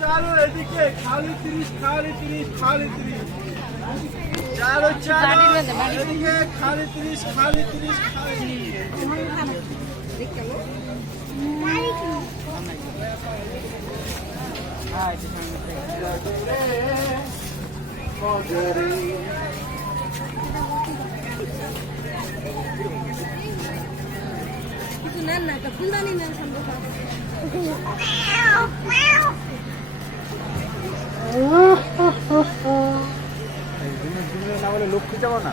চালো এদিকে খালি 30 খালি 30 খালি 30 চালো চালো এদিকে খালি 30 খালি 30 খালি কিছু নেন না একটা ফুলদানি নেন সম্ভব না বলে লক্ষ্মী যাবো না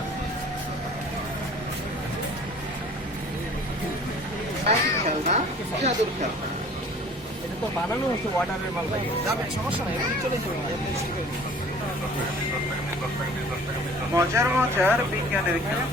এটা তো বানানো হচ্ছে ওয়াটারের মাল লাগে যাবে সমস্যা নাই চলে যাবে মজার মজার বিজ্ঞানের খেলা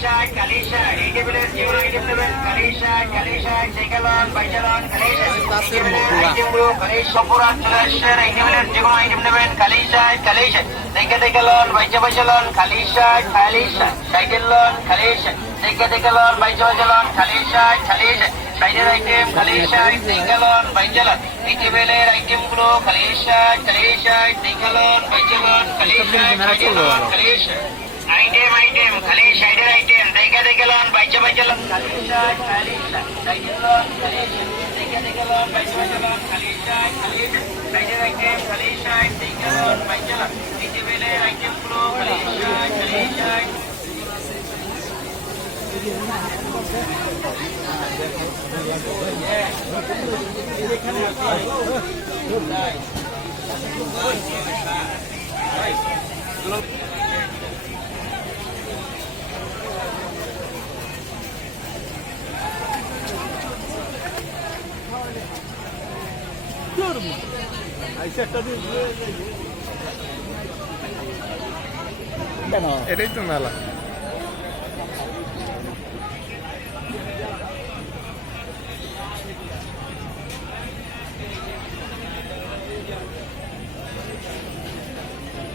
Kalisha, ATBLS, new item level, Kalisha, Sekalon, Baijalon, Kalisha, item group, Kalisha, Sampuran, Chalasher, ATBLS, new item level, Kalisha, Sekalon, Baijalon, Kalisha, Sekalon, Kalisha, Sekalon, Baijalon, Kalisha, Spider item, Kalisha, Sekalon, Baijalon, ATBLS, item group, Kalisha, Sekalon, Baijalon, Kalisha, item, Kalisha, item, Dekalon, Baijalon, Kalisha, Dekalon, Dekalon, Baijalon, Kalisha, Spider item, Kalisha, Dekalon, Baijalon, ATBLS, item flow, Kalisha, এটাই তো মেলা